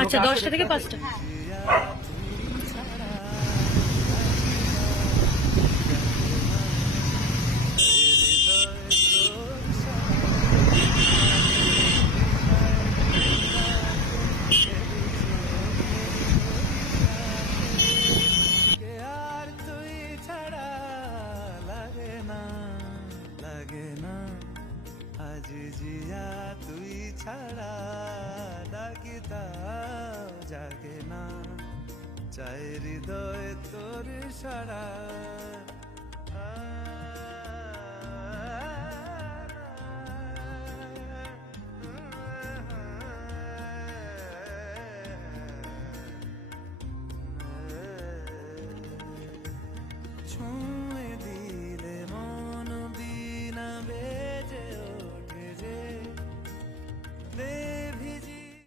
আচ্ছা 10টা থেকে 5টা। জিয়া তুই ছাড়া ডাকিতা জাগে না, চাই হৃদয় তোর সারা।